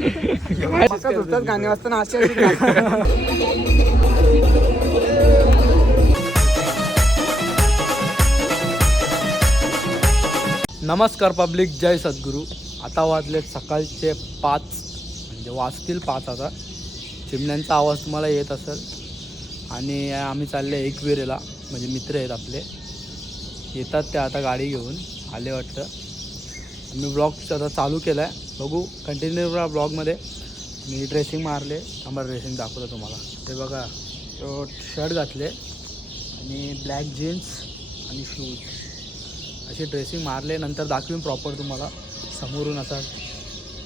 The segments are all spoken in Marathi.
धुतात गाणे वाजताना अशी नमस्कार पब्लिक जय सद्गुरू. आता वाजले सकाळचे पाच म्हणजे वाजतील पाच आता. चिमण्यांचा आवाज तुम्हाला येत असेल. आणि आम्ही चालले एकविरेला म्हणजे मित्र आहेत आपले. येतात ते आता गाडी घेऊन आले वाटतं. मी ब्लॉग आता चालू केला आहे बघू. कंटिन्यू राहा ब्लॉगमध्ये मी ड्रेसिंग मारले. आम्हाला ड्रेसिंग दाखवलं तुम्हाला. ते बघा शर्ट घातले आणि ब्लॅक जीन्स आणि शूज अशी ड्रेसिंग मारले. नंतर दाखवीन प्रॉपर तुम्हाला. समोरून असा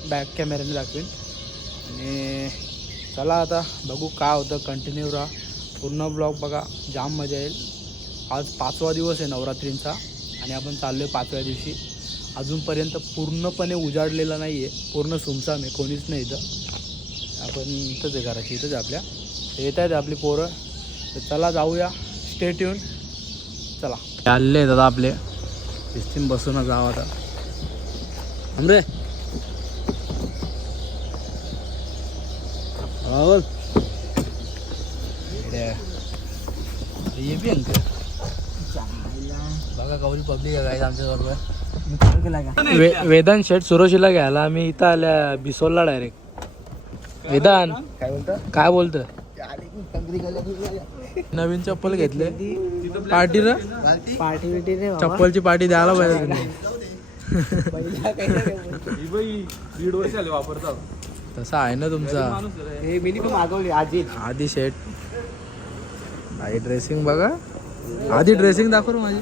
बॅक कॅमेऱ्याने दाखवीन. आणि चला आता बघू काय होतं. कंटिन्यू राहा पूर्ण ब्लॉग बघा. जाम मजा येईल. आज पाचवा दिवस आहे नवरात्रींचा. आणि आपण चाललो आहे पाचव्या दिवशी. अजूनपर्यंत पूर्णपणे उजाडलेला नाही आहे पूर्ण सुमसाम आहे. कोणीच नाही इथं. आपण इथंच आहे घराची इथंच आहे आपल्या. येत आहेत आपली पोरं. तर चला जाऊया. स्टेट येऊन चला. आले दादा आपले. सिस्टीम बसून जावं आता. अमरे. राहुल. ये बी अंक बघा गौरी पब्लिक आहे आमच्याबरोबर. वे वेदांत शेठ सुरशीला घ्यायला. आम्ही इथं आल्या बिसोलला डायरेक्ट वेदांत काय बोलतं? काय बोलतो नवीन चप्पल घेतले. पार्टी ना? पार्टी बिटी रे चप्पलची पार्टी द्यायला पाहिजे तुम्ही तसा आहे ना तुमचा. आधी शेट आई ड्रेसिंग बघा. आधी ड्रेसिंग दाखव माझी.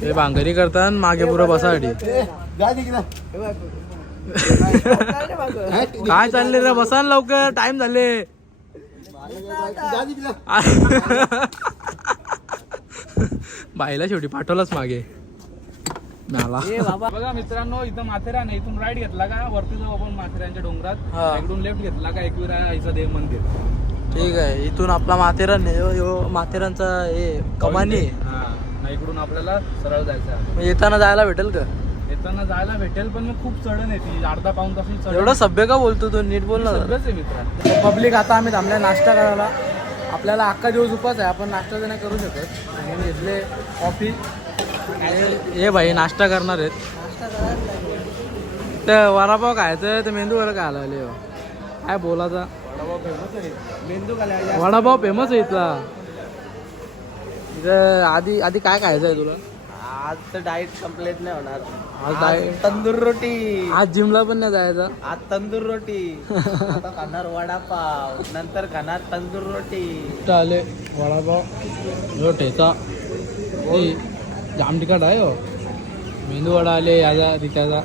हे भांगरी करतात मागे पुरं बसासाठी काय चालले रे? बसा ना लवकर. टाइम झाले. बाईला शेवटी पाठवलाच मागे. मला बघा मित्रांनो इथं माथेरान आहे. इथून राईट घेतला का? वरती जाऊ आपण माथेरानच्या हा. डोंगरात इकडून लेफ्ट घेतला का? एकविरा आईचा देव मंदिर. ठीक आहे. इथून आपला माथेरान आहे. यो यो माथेरानचा हे कमानी आहे. हा. ना इकडून आपल्याला सरळ जायचं आहे. मग येताना जायला भेटेल का? येताना जायला भेटेल पण मग खूप चढण आहे ती. अर्धा पाऊन तासून चढण एवढं सभ्य का बोलतो तू? नीट बोल ना जरा. सगळंच आहे मित्रा. पब्लिक आता आम्ही थांबल्या नाश्ता करायला. आपल्याला अख्खा दिवस उपास आहे. आपण नाश्ता तर नाही करू शकत. घेतले कॉफी हे भाई नाश्ता करणार आहेत. तर वडापाव खायचं तर मेंदू वडा खायला आले हो. काय बोलाचा मेंदू खाल्या वडापाव फेमस आहे इथला. इथं आधी आधी काय खायचं आहे तुला? आज तर डाएट कंप्लीट नाही होणार. आज diet- तंदूर रोटी. आज जिमला पण नाही जायचं? आज तंदूर रोटी. आता खाणार वडापाव. नंतर खाणार तंदूर रोटी. आले वडापाव जो ठेचा जाम तिखट आहे हो. मेंदू वडा आले याचा रित्याचा.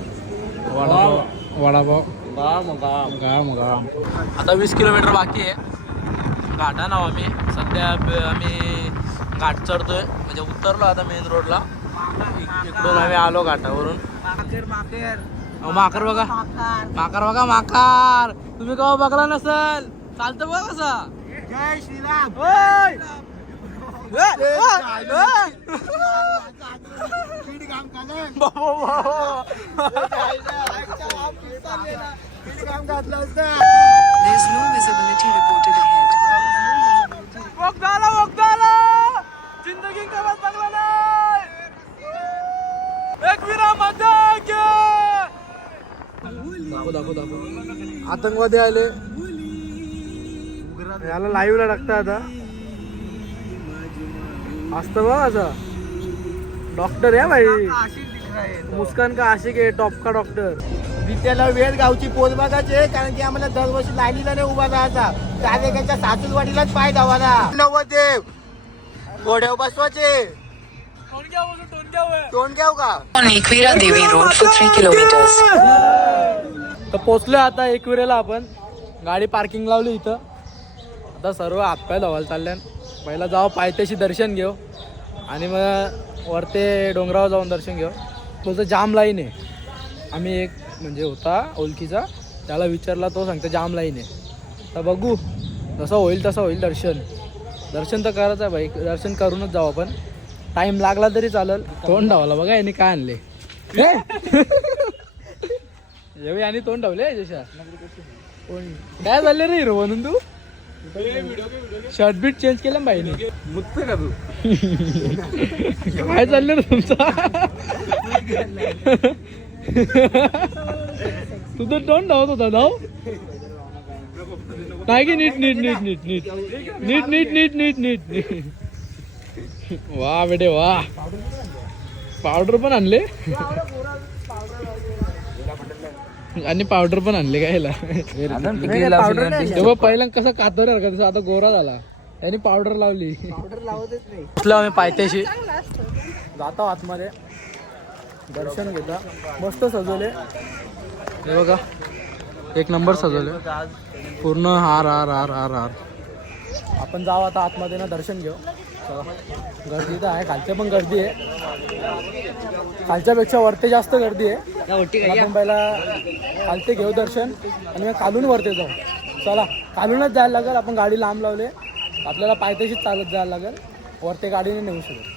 वडापाव वडापाव. गाम गाम. गाम गाम. आता वीस किलोमीटर बाकी आहे. घाटा नाव आम्ही. सध्या आम्ही घाट चढतोय. म्हणजे उतरलो आता मेन रोडला इक- इकडून आम्ही आलो घाटावरून. माकेर माकेर बघा. माकड बघा माकार तुम्ही केव्हा बघला नसल? चालतं बघा कसा. जय Shriram. There's no visibility reported ahead. वक्त आला जिंदगी कवच बघला नाही एक विरा दाखव दाखव दाखव आतंकवादी आले याला लाईव्ह ला टाकता आता असत बघ असं. डॉक्टर आहे भाई. मुस्कान का आशिक आहे टॉप का डॉक्टर. विद्याला वेळ गावची पोच बघायचे कारण की आम्हाला दरवर्षी लाईनीला नाही उभा राहायचा. त्याच्या सासूरवाडीलाच पाय धावाला नवदेव. घोड्यावर बसवायचे. तोंड घ्याव का? On Equira Devi Road for 3 kilometers. तर पोचलो आता एकविरेला आपण. गाडी पार्किंग लावली इथं. आता सर्व हातपाय धवायला चालल्यान. पहिला जाऊ पायथ्याशी दर्शन घेऊ. आणि मग वरते डोंगरावर जाऊन दर्शन घेऊ. तुझं जाम लाईन आहे. आम्ही एक म्हणजे होता ओळखीचा. त्याला विचारला तो सांगतो जाम लाईन आहे. तर बघू. जसं होईल तसं होईल दर्शन. दर्शन तर करायचं आहे भाई. दर्शन करूनच जाऊ आपण. टाइम लागला तरी चालेल. तोंड धावला बघा यांनी काय आणले. एवढी आणि तोंड धावले जशा काय झाले रे हिरो म्हणून तू? शर्ट बीट चेंज केलं बाईने? मुक्त का तू काय चाललं रे तुमचं? तू तर तोंड धावत होता धाव. नाही की नीट नीट नीट नीट नीट नीट. नीट नीट नीट नीट नीट. वा बेटे वा. पावडर पण आणले? आणि पावडर पण आणले काय ह्याला तेव्हा पहिला कसा कातोर का तसं? आता गोरा झाला. यांनी पावडर लावली. पावडर आम्ही पायथ्याशी. जातो आतमध्ये. दर्शन घेता. मस्त सजवले. हे बघा. एक नंबर सजवले. पूर्ण हार हार हार हार हार. आपण जाऊ आता आतमध्ये ना दर्शन घेऊ. गर्दी तर आहे खालच्या पण गर्दी आहे. खालच्यापेक्षा वरती जास्त गर्दी आहे. आपण पहिला खालते घेऊ दर्शन आणि मग खालून वरते जाऊ. चला खालूनच जायला लागेल आपण गाडी लांब लावले. आपल्याला पायथ्याशीच चालत जायला लागेल. वरती गाडीने नेऊ शकतो.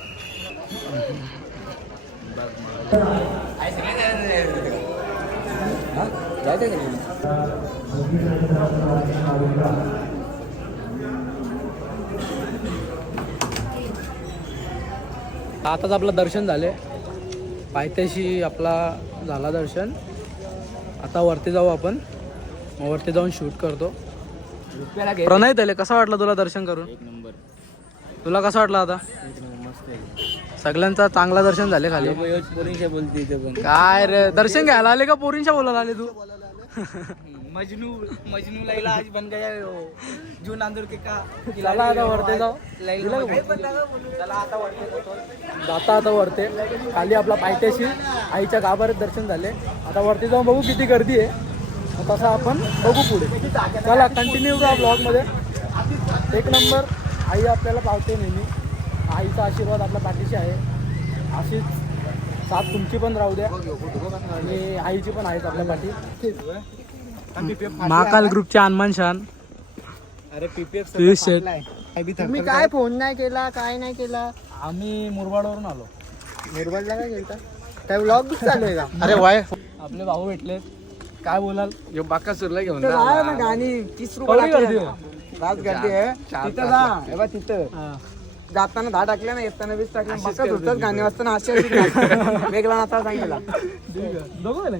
आताच आपलं दर्शन झाले. पायथ्याशी आपला झाला दर्शन. आता वरती जाऊ आपण. मग वरती जाऊन शूट करतो. प्रणय त्याले कसं वाटलं तुला दर्शन करून? नंबर. तुला कसं वाटलं आता? सगळ्यांचा चांगला दर्शन झाले खाली. काय रे? दर्शन घ्यायला आले का? पोरींच्या बोलायला आले तू? मजनू मजनू लैला आज बन गया जून नांदूर के का चला आता वरते जाऊ चला आता वरती जातो. जाता आता वरते। खाली आपला पायथ्याशी आईच्या गाभाऱ्यात दर्शन झाले. आता वरती जाऊन बघू किती गर्दी आहे. तसं आपण बघू पुढे. चला कंटिन्यू करा ब्लॉगमध्ये एक नंबर आई आपल्याला पावते नेहमी. आईचा आशीर्वाद आपल्या पाठीशी आहे. अशीच साथ तुमची पण राहू द्या. आणि आईची पण आहेच आपल्या पाठी. महाकाल ग्रुपचे हनुमान शान. अरे पीपीएफ शेठ. तुम्ही काय फोन नाही केला काय नाही केला? आम्ही मुरबाडवरून आलो. निर्बलला काय गेलता? काय व्लॉग बी चालू आहे का? अरे वाय. आपले भाऊ भेटले. काय बोलाल? बाकासूरला घेऊन गाणी. तीस गर्दी आहे. रात गर्दी. आहे. तिथं जा. हे बघ तिथं. हा. जाताना दहा टाकले ना येताना वीस टाकले. होतात गाणी वाजताना असे वेगळा नाता सांगितला. दोघं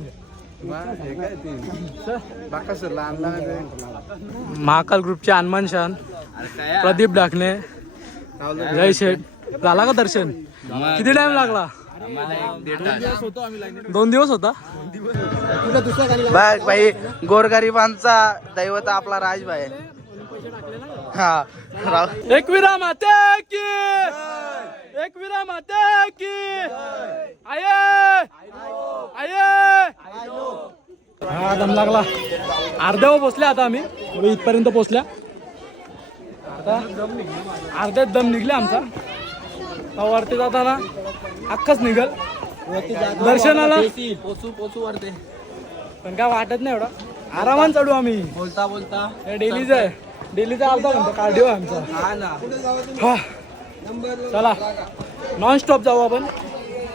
महाकाल ग्रुपचे हनुमान शान प्रदीप डाकणे जय शेठ. झाला का दर्शन? किती टाइम लागला? दोन दिवस होता? बघ भाई गोरगरिबांचा दैवत आपला राजभाई. हा एकविरा माते की! एकविरा माते की. आये. आये. हा दम लागला. अर्ध्यावर पोचल्या आता आम्ही. इथपर्यंत पोचल्या. आता अर्ध्यात दम निघले आमचा. वरती जाताना अख्खाच निघल. दर्शनाला. पोचू पोचू वरते पण काय वाटत नाही एवढा. आरामात चढू आम्ही. बोलता बोलता. डेलीच आहे. डेलीचा अर्धा म्हणतो कार्डिओ आमचा. हा ना. हा. चला. नॉन स्टॉप जाऊ आपण.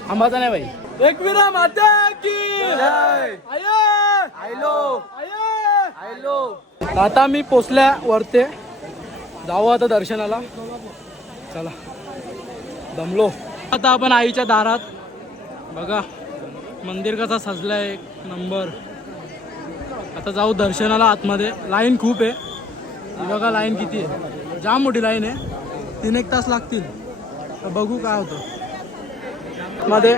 थांबाचा नाही भाई एकविरा माता की आयलो. आयलो. आता मी पोचल्या वरते जाऊ आता दर्शनाला. चला. दमलो. आता आपण आईच्या दारात. बघा मंदिर कसा सजलाय. एक नंबर. आता जाऊ दर्शनाला आतमध्ये. लाईन खूप आहे. बघा लाईन किती आहे. जाम मोठी लाईन आहे. तीन एक तास लागतील. तर बघू काय होतं. मध्ये.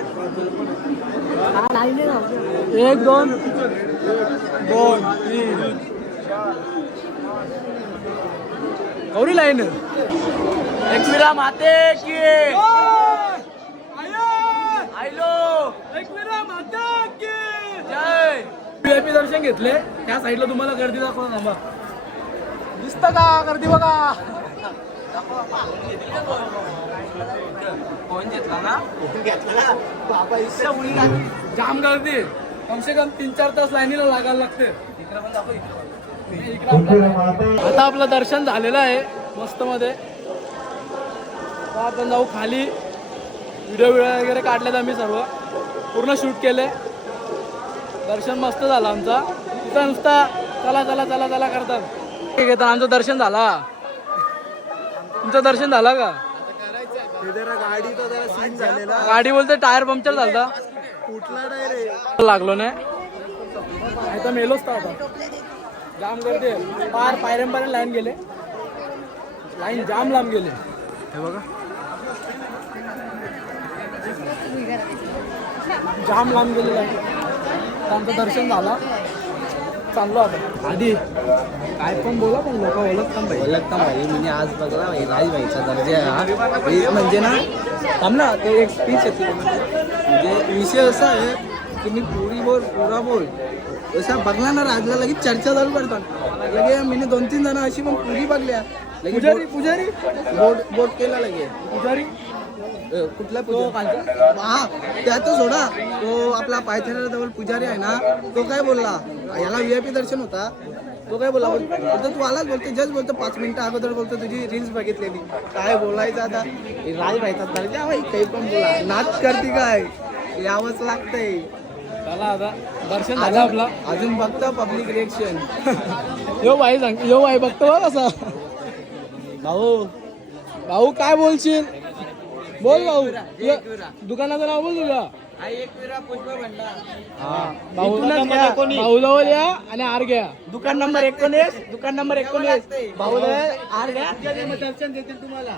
एक दोन. दोन तीन. कवरी लाईन. एकविरा माते की. आयलो. एकविरा माते की. जय. व्हीआयपी दर्शन घेतले. त्या साईडला तुम्हाला गर्दी दाखवा थांबा दिसतं का गर्दी बघा? फोन घेतला ना? घेतला ना? बाबा इच्छा उडी जाम गर्दी आहे. कम से कम तीन चार तास लाईनीला लागायला लागते. इकडे आता आपलं दर्शन झालेलं आहे मस्त मध्ये आपण जाऊ खाली. व्हिडिओ व्हिडिओ वगैरे काढलेत आम्ही सर्व. पूर्ण शूट केले दर्शन मस्त झालं आमचा. तिथं नुसता चला चला चला चला करतात. ठीक आहे तर आमचं दर्शन झाला. तुमचं दर्शन झालं का? गाडी तो जरा सीन झालेला गाडी बोलते टायर पंक्चर झालता. कुठला नाही रे लागलो नाही. तर मेलोच तर आता. जाम गर्दी पार पायऱ्यांपर्यंत लाईन गेले. लाईन जाम लांब गेले. हे बघा. जाम लांब गेले आमचं दर्शन झालं. चाललो आता. आधी. काय पण बोला पण लोक ओळखतात भाई ओळखता भाई म्हणजे आज बघला भाई राज भाईचा दर्जा आहे हा. म्हणजे ना थांब ना ते एक स्पीच आहे म्हणजे विषय असा आहे की मी पुरी बोल पुरा बोल. असा बघला ना राजला लगेच चर्चा चालू करतात. लगे मी दोन तीन जण अशी पण पुरी बघल्या. लगे पुजारी पुजारी. बोट बोट केला लगे पुजारी. कुठला पुजारी हा त्याचं सोडा. तो आपला पायथ्याला जवळ पुजारी आहे ना तो काय बोलला? याला व्हीआयपी दर्शन होता. तो काय बोला बोलतो तू आलाच बोलतो जस्ट बोलतो पाच मिनिटं अगोदर बोलतो तुझी रील्स बघितलेली काय बोलायचं आता? हे राज व्हायचा दर्जा भाई काही पण बोला. नाच करते काय? यावंच लागतंय. चला आता दर्शन झालं आपला. अजून बघतो पब्लिक रिएक्शन यो भाई सांग यो भाई बघतो बघ कसा भाऊ. भाऊ काय बोलशील? बोल भाऊ. दुकानाचं नाव बोल तुझ्या. हा भाऊ भाऊ जवळ या. आणि आर घ्या. दुकान नंबर एकोणीस दुकान नंबर एकोणीस. भाऊ आर घ्या. दर्शन देतील तुम्हाला.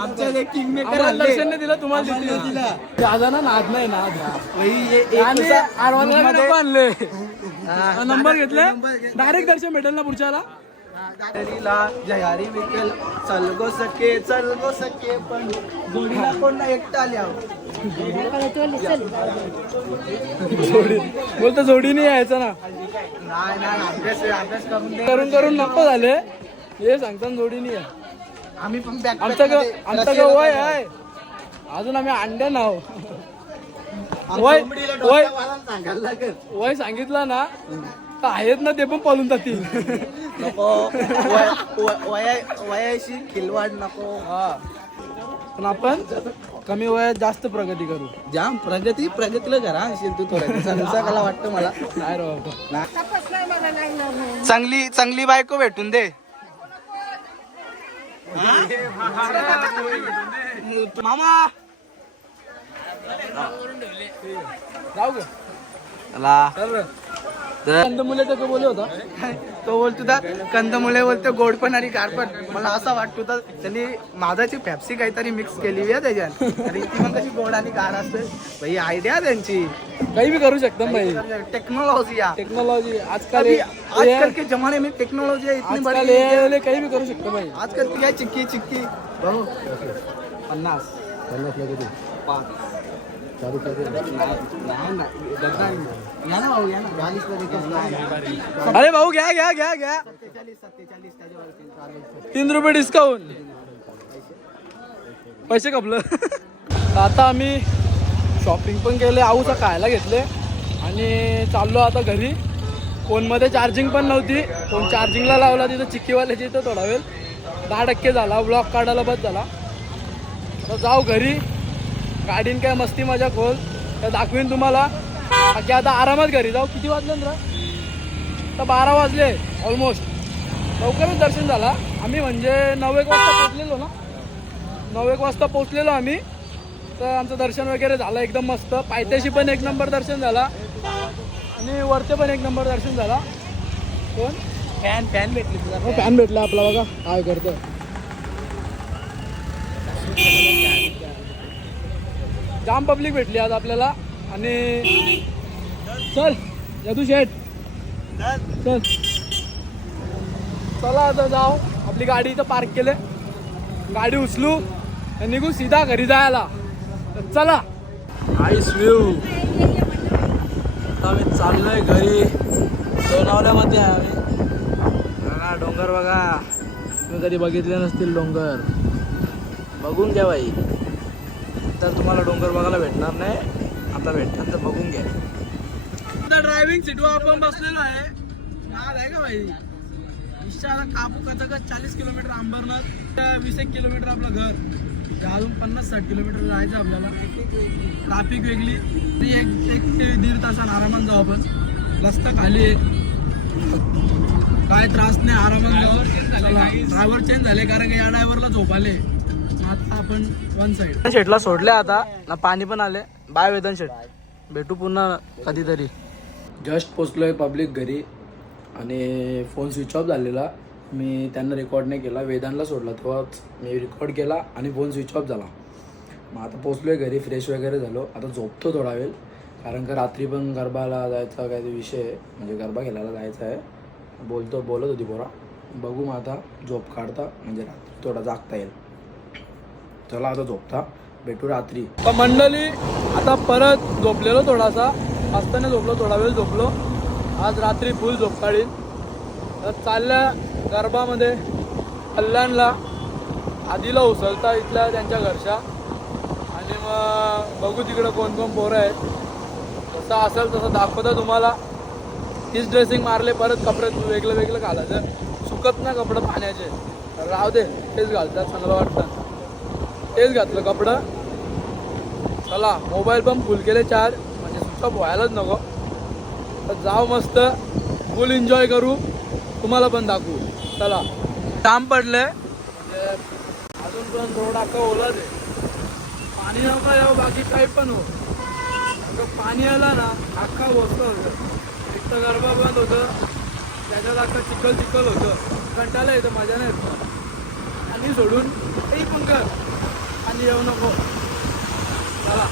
आमच्या किंग मेकर दर्शन नाही दिलं तुम्हाला दादा ना नाद नाही नाद आणले. नंबर घेतले? डायरेक्ट दर्शन भेटेल ना पुढच्याला? जयारी विकेल चल गो सके चल गो सके पण जोडीला कोण नाही एकटा आल्या जोडी. बोलतो जोडीने यायचं ना. नाही नाही अभ्यास अभ्यास करून करून करून नको झाले. हे सांगताना जोडीने या. आम्ही पण आमचं ग आमचं ग वय आहे. अजून आम्ही अंड्या नाव. वय वय सांगितलं ना. आहेत ना ते पण पळून जातील. नको. वय- वय- वया- वयाशी खिलवाड नको. हा. पण आपण कमी वयात जास्त प्रगती करू. जाम प्रगती प्रगतीला करा असेल तू थोडं मला वाटतं मला. नाही रे बाबा. चांगली चांगली बायको भेटून दे. मामा. जाऊ ग. चल रे. कंदमुलेचं का बोलले होता. तो बोलतो तर कंदमुळे बोलतो गोडपण आणि गारपण मला असं वाटतो तर त्यांनी माझाची फॅप्सी काहीतरी मिक्स केली आहे त्याच्यात. आणि ती पण कशी गोड आणि गार असते. भाई आयडिया त्यांची. काही बी करू शकता भाई टेक्नोलॉजी या. टेक्नोलॉजी आजकाल हे- आजकल के जमाने में टेक्नोलॉजी है इतनी बड़ी वाले काही बी करू शकतो भाई आजकल ती काय चिक्की चिक्की. भाऊ पन्नास. पाच. अरे भाऊ घ्या घ्या घ्या घ्या. तीन रुपये डिस्काउंट पैसे कपलं आता आम्ही शॉपिंग पण केले आऊचा खायला घेतले. आणि चाललो आता घरी. फोनमध्ये चार्जिंग पण नव्हती. फोन चार्जिंगला लावला तिथं चिक्कीवाल्याची इथं थोडा वेळ. दहा टक्के झाला. ब्लॉक काढायला बस झाला. तर जाऊ घरी. गाडीन काय मस्ती मजा खोल तर दाखवीन तुम्हाला. बाकी आता आरामात घरी जाऊ. किती वाजले ना तर बारा वाजले ऑलमोस्ट लवकरच दर्शन झाला. आम्ही म्हणजे नऊ एक वाजता पोचलेलो ना? नऊ एक वाजता पोचलेलो आम्ही. तर आमचं दर्शन वगैरे झालं एकदम मस्त. पायथ्याशी पण एक नंबर दर्शन झाला. आणि वरते पण एक नंबर दर्शन झाला. कोण? फॅन फॅन भेटली तुला. हो फॅन भेटला आपला बघा. काय करतो जाम पब्लिक भेटली आज आपल्याला. आणि चल यदू शेठ. चल. चला. आता जाऊ. आपली गाडी इथं पार्क केले. गाडी उचलू आणि निघू सीधा घरी जायला. तर चला. आईस व्ह्यू आता आम्ही चाललोय घरी. लोणावल्यामध्ये आहे. बघा डोंगर बघा. तुम्ही कधी बघितले नसतील डोंगर. बघून घ्या बाई. तर तुम्हाला डोंगर बघायला भेटणार नाही. आता भेटणार तर बघून घ्या. आता ड्रायव्हिंग सीटवर आपण बसलेलो आहे. नाद आहे का भाई आता कापू कथकच चाळीस किलोमीटर अंबरनाथ वीस एक किलोमीटर आपलं घर. अजून पन्नास साठ किलोमीटर जायचं आपल्याला. ट्राफिक वेगळी. ती एक एक ते दीड तासानं आरामात जाऊ आपण. रस्ता खाली आहे. काय त्रास नाही आरामात जाऊ. ड्रायव्हर चेंज झाले. कारण या ड्रायव्हरला झोप आले आता आपण वन शेटला सोडले आता. ना पाणी पण आले बाय वेदन शेट भेटू पुन्हा कधीतरी. जस्ट पोचलोय पब्लिक घरी आणि फोन स्विच ऑफ झालेला. मी त्यांना रेकॉर्ड नाही केला. वेदांना सोडला. तेव्हाच मी रेकॉर्ड केला आणि फोन स्विच ऑफ झाला. मग आता पोचलोय घरी. फ्रेश वगैरे झालो. आता झोपतो थोडा वेळ. कारण का रात्री पण गरबाला जायचा काय ते विषय आहे. म्हणजे गरबा खेळायला जायचा आहे. बोलतो बोलत होती पोरा. बघू मग आता झोप काढता. म्हणजे रात्री थोडा जागता येईल. चला आता झोपता. भेटू रात्री. मंडळी आता परत झोपलेलो थोडासा. असताना झोपलो थोडा वेळ झोपलो. आज रात्री फुल झोप तर चालल्या गरबामध्ये कल्याणला. आधीला उसळता इथल्या त्यांच्या घरच्या. आणि मग बघू तिकडं कोण कोण पोरं आहेत. जसं असेल तसं दाखवता तुम्हाला. तीच ड्रेसिंग मारले परत कपडे वेगळं वेगळं घालायचं. सुकत ना कपडे पाण्याचे. राहू दे तेच घालतात चांगलं वाटतं. तेच घातलं कपडं. चला मोबाईल पण फुल केले चार. म्हणजे स्विच व्हायलाच नको. तर जाऊ मस्त. फुल एन्जॉय करू. तुम्हाला पण दाखवू. चला. काम पडलं. म्हणजे अजून पण रोड अख्खा ओला दे पाणी नको यावं बाकी काही पण हो. पाणी आलं ना अख्खा बसतो होतं. एक तर गरबा बंद होतं. त्याच्यात अख्खा चिखल चिखल होतं. कंटाला येतं मजा नाही येत. आणि सोडून काही पण कर आणि येऊ नको. चला.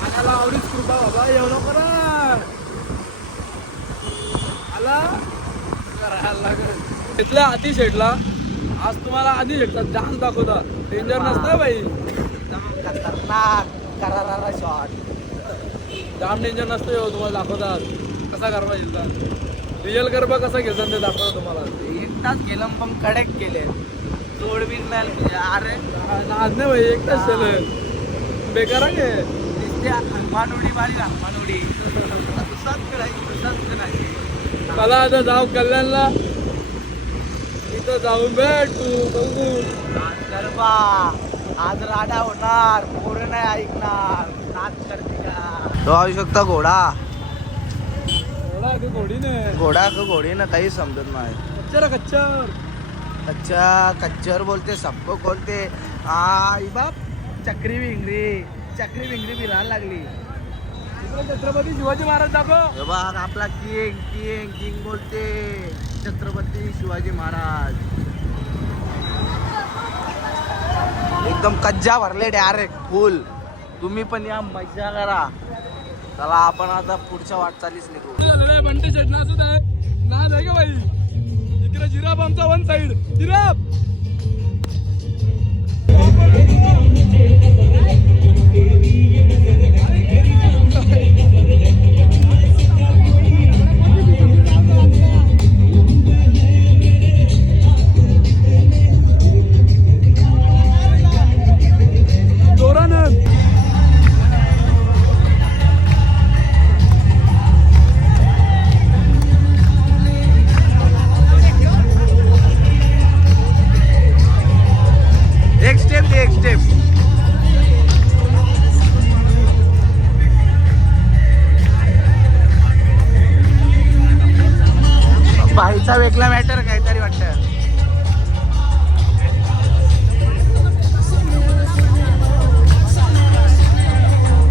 पाण्याला आवडीच कृपा बाबा येऊ नको रे. आला? करायला इथल्या आधी शेटला आज तुम्हाला आधी शेटला डान्स दाखवतात डेंजर नसतं बाई. खतरनाक शॉट जाम डेंजर नसतं हो तुम्हाला दाखवतात. कसा गरबा खेळतात रिअल गरबा कसा खेळतात ते दाखवतात तुम्हाला. एकटाच केलं पण कडक केले. बिन मॅल म्हणजे अरे. आज नाही भाई एकटाच केलं बेकार आहे. हे. दिसते हनुमान उडी मारी हनुमान उडी तसाच करायची तसाच करायची चला आता जाऊ कल्याणला. इथं जाऊन भेटू बघू. आज गरबा आज राडा होणार पोरं नाही ऐकणार. नाच करते का? तो आवू शकता घोडा. की घोडीने? घोडा का घोडी ना काही समजत नाही. कच्चर कच्चर. अच्छा कच्चर बोलते सबको बोलते आई बाप. चक्री विंगरी. चक्री विंगरी फिरायला लागली. छत्रपती शिवाजी महाराज दाखव. बाग आपला किंग किंग किंग बोलते. छत्रपती शिवाजी महाराज. एकदम कज्जा भरले डायरेक्ट फुल तुम्ही पण या मजा करा. चला आपण आता पुढच्या वाटचालीस निघू. बंटी शेट नाचत आहे का बाई? इकडे जिराब आमचा वन साईड जिराब Thank you. बाईचा वेगळा मॅटर काहीतरी वाटतं.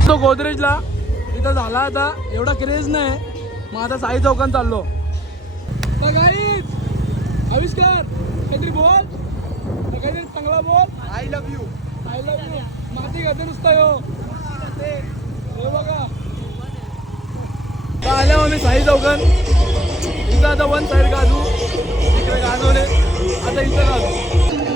तो गोदरेजला तिथं झाला आता एवढा क्रेज नाही मग आता साई चौकात चाललो. आविष्कार काहीतरी बोल. तर काहीतरी चांगला बोल. I love you I love you माती घेते नुसता यो. हे बघा. आल्या आम्ही साई चौकात. इथं आता वन साईड गाजू इकडे गाजवले. आता इथं गाजू.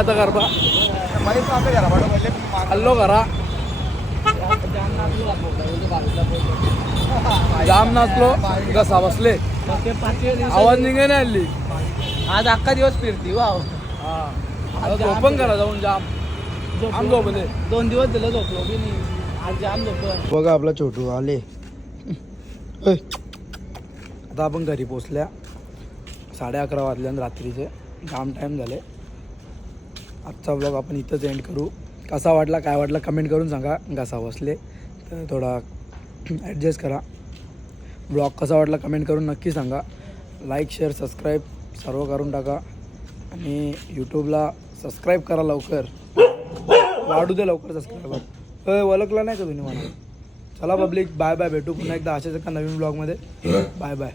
आता गरबा. हल्लो करा. जाम नाचलो कसा बसले. आवाज निघे नाही हल्ली. आज अख्खा दिवस फिरती वाव. आता झोपण करा जाऊन जाम. जाम झोपले. दोन दिवस दिलं झोपलो की नाही. आज जाम झोपलं बघा आपला छोटू आले. आता आपण घरी पोचल्या. साडे अकरा वाजल्या रात्रीचे. जाम टाईम झाले. आजचा ब्लॉग आपण इथंच एंड करू. कसा वाटला काय वाटला कमेंट करून सांगा. कसा बसले. तर थोडा ॲडजस्ट करा. ब्लॉग कसा वाटला कमेंट करून नक्की सांगा. लाईक शेअर सबस्क्राईब सर्व करून टाका. आणि यूट्यूबला सबस्क्राईब करा लवकर. वाढू दे लवकर सबस्क्राईबर ओळखला नाही का तुम्ही मला? चला पब्लिक बाय बाय भेटू पुन्हा एकदा अशाच एका नवीन ब्लॉगमध्ये बाय बाय